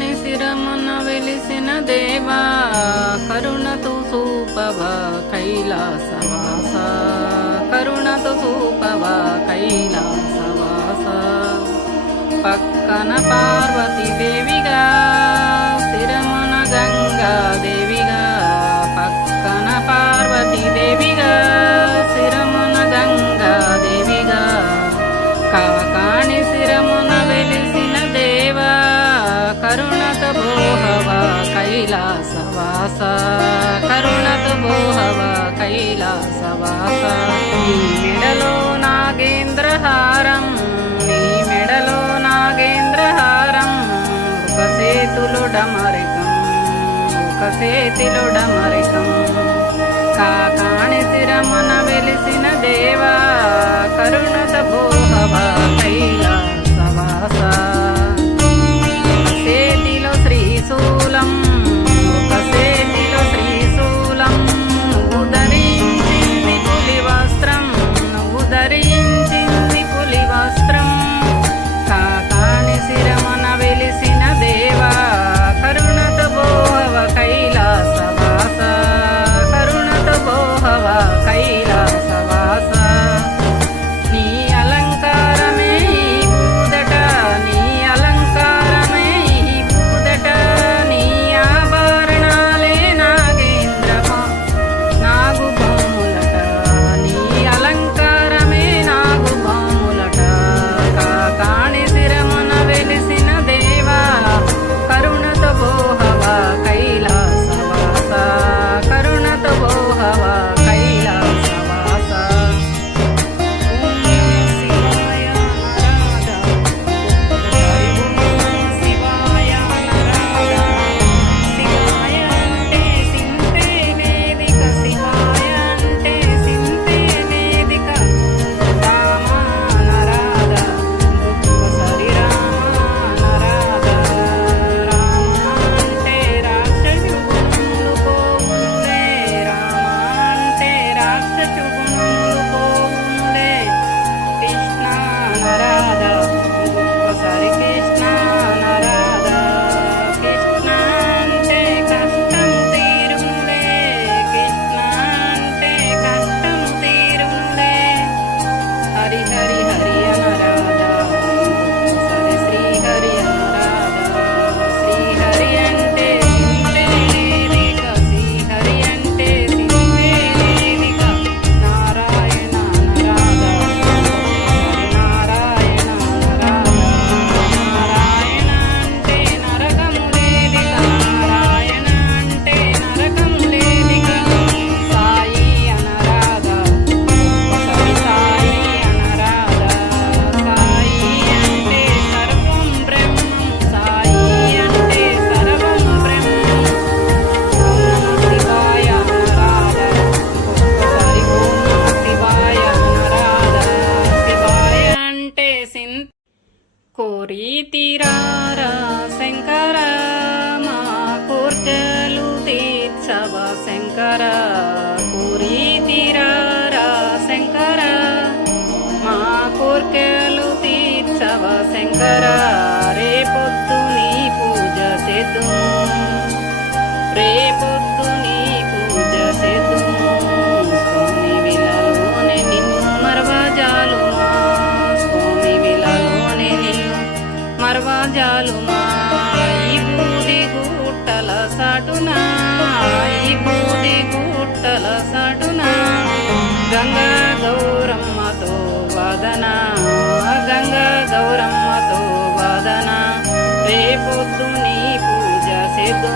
కాకాని శిరమున వెలిసిన దేవా కరుణతో సూపవ కైలాసవాస కరుణతో సూపవ కైలాసవాస పక్కన పార్వతీదేవిగా శిరమున గంగాదేవిగా పక్కన పార్వతీదేవిగా శిరమున గంగాదేవిగా కాకాని శిరమున వెలిసిన దేవా కరుణత భోహవ కైలాసవాస కరుణత భోహవ కైలాసవాస నీ మెడలో నాగేంద్రహారం నీ మెడలో నాగేంద్రహారం ఒక సేతులు డమరికం ఒక సేతిలో డమరికం కాకాని శిరమున వెలిసిన దేవా కరుణత భోహవ కైలాసవాస సేతిలో శ్రీశూలం ఒక సేతిలో శ్రీశూలం నువ్వు ధరించింది పులి వస్త్రం నువ్వు ధరించింది పులి వస్త్రం కాకాని శిరమున వెలిసిన దేవా కరుణత భోహవ కైలాసవాస కరుణత భోహవ కైలాసవాస నీ అలంకారమే ఈ బూదట నీ అలంకారమే ఈ బూదట నీ ఆభరణాలే నాగేంద్రమా నాగు బాములట నీ అలంకారమే నాగు బాములట కాకాని శిరమున వెలిసిన దేవా కరుణత భోహవ కైలాసవాస కరుణత భోహవ కైలాసవాస ఓం శివాయ నరాధ ఓం శివాయ నరాధ శివాయ అంటే సింతే వేదిక శివాయ అంటే సింతే వేదిక రామ నరాధ ఒక్కసారి రామ నరాధ రామ అంటే రాక్షసు గుణములు పోవునులే రామ అంటే రాక్షసు గుణములు పోవునులే కృష్ణ నరాధ ఒక్కసారి కృష్ణ నరాధ కృష్ణ అంటే కష్టం తీరునులే కృష్ణ అంటే కష్టం తీరునులే హరి హరి హరి అనరాధ ఒక్కసారి శ్రీ హరి అనరాధ శ్రీ హరి అంటే సింతే వేదిక శ్రీ హరి అంటే సింతే వేదిక నారాయణ నరాధ ఒక్కసారి నారాయణ నరాధ నారాయణ అంటే నరకములేదిక నారాయణ అంటే నరకములేదిక సాయి అనరాధ ఒక్కసారి సాయి అనరాధ సాయి అంటే సర్వం బ్రహ్మం సాయి అంటే సర్వం బ్రహ్మం ఓం నమః శివాయ అనరాధ ఒక్కసారి ఓం నమః శివాయ అనరాధ శివాయ అంటే కోరి తీరారా శంకర మా కోర్కెలు తీర్చవ శంకర కోరి తీరారా శంకర మా కోర్కెలు తీర్చవ శంకర రేపొద్దు నీ పూజ చేద్దుము రేపొద్దు నీ పూజ చేద్దుము స్వామి విలలోనే నిన్ను మరవజాలుమా స్వామి విలలోనే నిన్ను మరవజాలుమా ఈ బూది గుట్టల సాటున ఈ బూది గుట్టల సాటున గంగా గౌరమ్మతో వాదన గంగా గౌరమ్మతో వాదన రేపొద్దు నీ పూజ చేద్దు